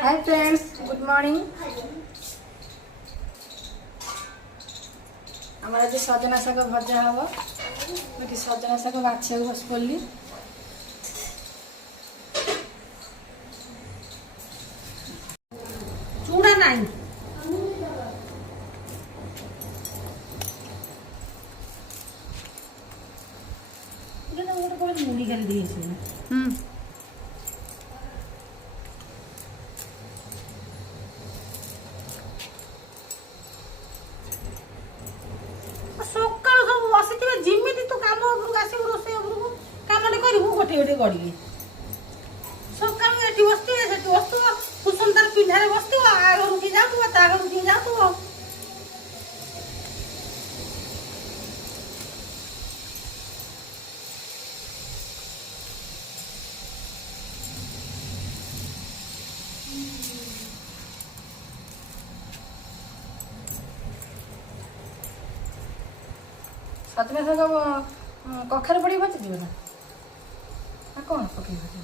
Hi friends, good morning. हमारा जो सजना शाग भजा हम मुझे सजना शाग बाछा बस पड़ी। चूड़ा नहीं मुड़ी कर दिए सकाल सब बसी जिमिति तू काम उपरକୁ ଆସିବୁ ରୋଷେଇ ଉପରକୁ କାମଟେ କରିବୁ ଗୋटे ଗୋटे ଗଡ଼ିବେ ସକାଳୁ ଏଠି ବସିଥିବେ ସେଠି ବସିଥିବ କୁସुମ ତାର ପିନ୍ଧାରେ ବସିଥିବ ଆ ଘରକୁ କିଏ ଯାଉଥିବ ତା ଘରକୁ କିଏ ଯାଉଥିବ। सजना शाग कखारे पड़ी भाजी दिवे ना कौन पकई भाजी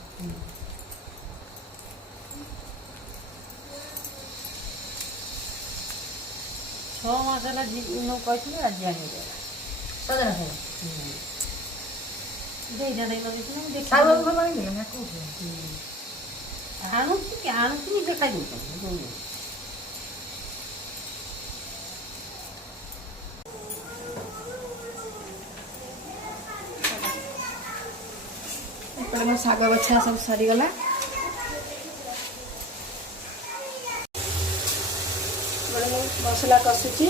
6 मास ହେଲା କହିଥିଲି ଆଜି ଆଣିଦେଲା सजना शाग ଦେଇଟା ଦେଇ ଲଗେଇଥିଲି शाग बाबू घर मांगे ना को ଆଣୁଛି ନିଜେ ଖାଇ ଦେଉଛନ୍ତି। एपटे शाग बछा सब सरीगला। मसला कषुची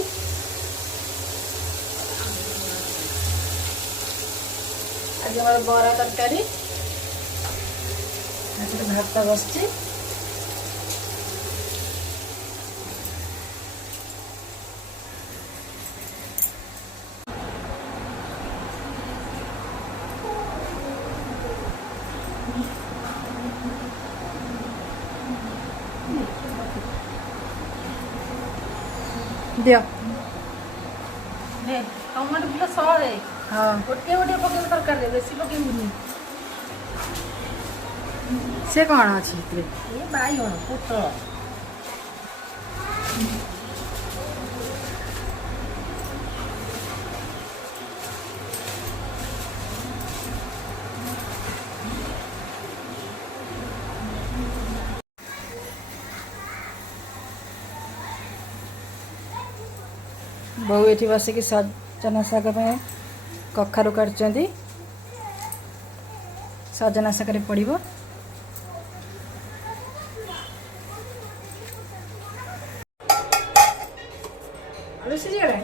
आज हमारे बरा तरकारी भात बसची। दियो टमाटो किलो 100 है। हाँ गोटे गोटे पकेब तरकारी बेसी पकेबुनी से कौन अच्छी ये बाइगण पोटल बहु ये बसिक सजना शाग कखारु काटुंट सजना शाग पड़ो आलू सीझीगला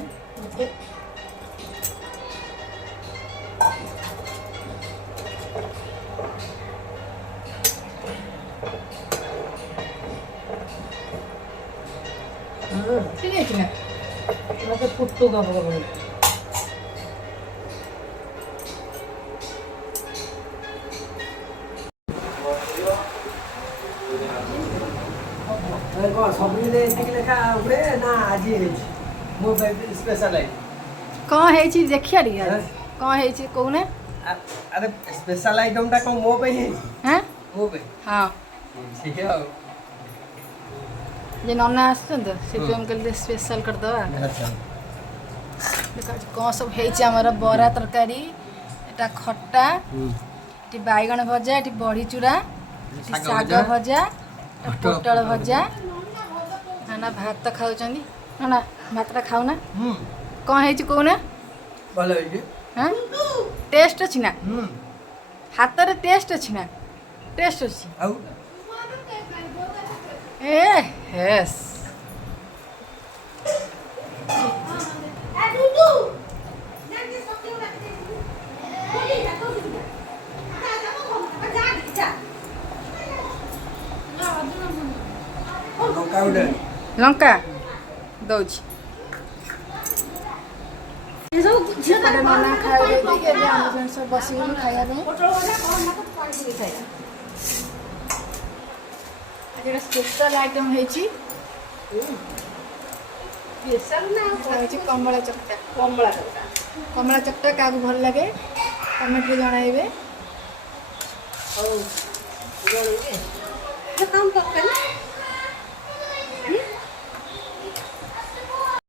सीझी मत पुट्टू गप कौन है देखिया कौन है कौन अरे स्पेशल आइटम टा को मो पे है हैं मो पे हाँ ठीक है जे नना आसछन तो से हम कल स्पेशल कर दवा। अच्छा देखो कौन सब है बरा तरकारी एटा खट्टा एटी बैगन भजा एटी बड़ी चूड़ा एटी साग भजा पोटल भजा ना भात खाऊचंदी ना भात खाऊ ना कौन है कौन भलो है हाँ टेस्ट अच्छी ना हाथ रे टेस्ट अच्छी ना टेस्ट अच्छी आउ ए हेस लंका दौच नना खाया सब बस खाया स्पेशल आइटम है कमला चकटा कमला चकटा क्या भल लगे कमेंट में जनइबे। काम तक